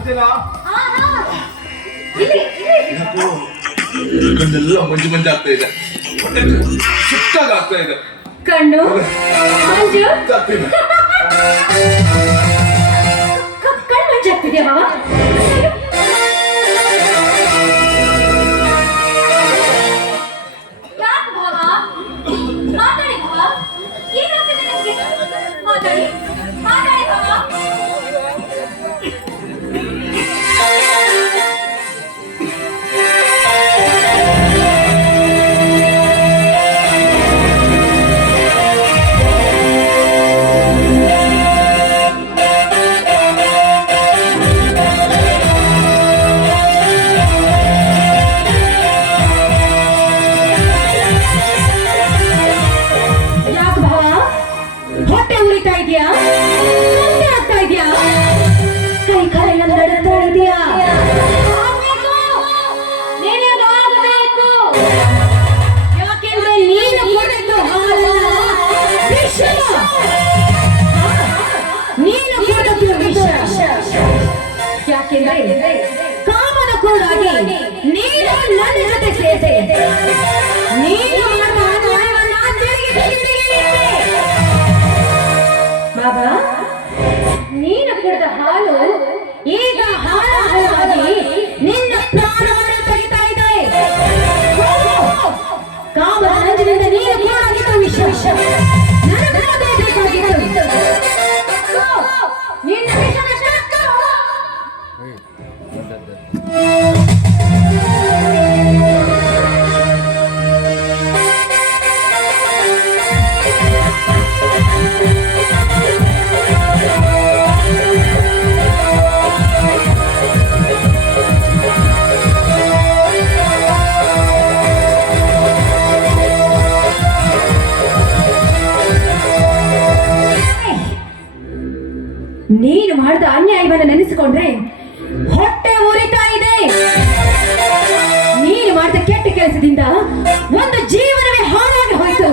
ಅರ್ಚನಾ ಕಣ್ಣೆಲ್ಲ ಮಂಜು ಮಂಜು ಆಗ್ತಾ ಇದೆ, ಸುತ್ತಾಗ ಆಗ್ತಾ ಇದೆ ಕಣ್ಣು ಮಂಜು ಕಣ್ಣು ಮಂಜಾಗ್ತಿದ್ಯಾ ಮಾವ? ಯಾಕೆ ಮಾವ? ಮಾತಾಡಿ ಮಾವ, ಏನಾಗ್ತಿದೆ ನಿಮ್ಗೆ? ಮಾತಾಡಿ ಮಾತಾಡಿ ಮಾವ. ಹೊಟ್ಟೆ ಉರಿತಾ ಇದೆಯಾ? ಆಗ್ತಾ ಇದೆಯಾ? ಕೈ ಕಾಲೆಲ್ಲ ನಡುತ್ತಾ ಇದೆಯಾ? ಯಾಕೆಂದ್ರೆ ನೀನು ಕುಡಿದು ಹಾಲಲ್ಲ ವಿಷ. ನೀನು ಕುಡಿದು ವಿಷ. ಯಾಕೆಂದ್ರೆ ಕಾಮನ ಕೂಡಾಗಿ ನೀನು ನನ್ನ ಜೊತೆ ಸೇರಿದೆ. ನೀನು ಬಾಬಾ, ನೀನು ಕುಡಿದ ಹಾಲು ಈಗ ಹಾಳಾಗಿ ನಿನ್ನ ಪ್ರಾಣವನ್ನು ತೆಗಿತಾ ಇದೆ. ಕಾಮದ ನಂಜಿನಿಂದ ನೀನು ಕೂಡಾಗಿದ್ದ ವಿಷ ನನಗಾಗೇ ಬೇಕಾಗಿತ್ತು. ನಿನ್ನ ನೀನು ಮಾಡಿದ ಅನ್ಯಾಯವನ್ನು ನೆನೆಸಿಕೊಂಡ್ರೆ ಹೊಟ್ಟೆ ಉರಿತಾ ಇದೆ. ನೀನು ಮಾಡಿದ ಕೆಟ್ಟ ಕೆಲಸದಿಂದ ಒಂದು ಜೀವನವೇ ಹಾಳಾಗಿ ಹೋಯಿತು.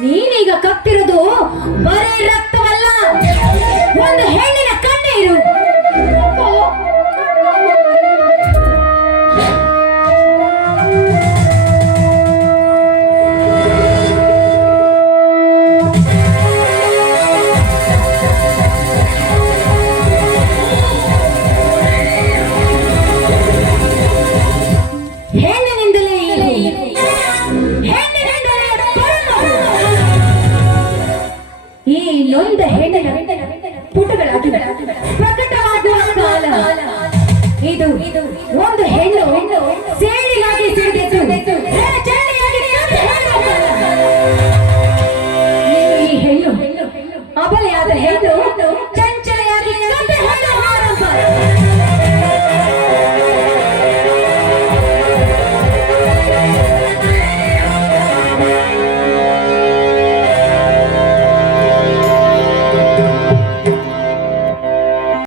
ನೀನೀಗ ಕಕ್ತಿರೋದು ಬರೀ ರಕ್ತವಲ್ಲ, ಒಂದು ಹೆಣ್ಣಿನ ಕಣ್ಣೀರು. ಈ ನೊಂದ ಹೆಣ್ಣಿನ ಪುಟಗಳಾಗಿ ಪ್ರಕಟವಾಗುವ ಕಾಲ ಇದು.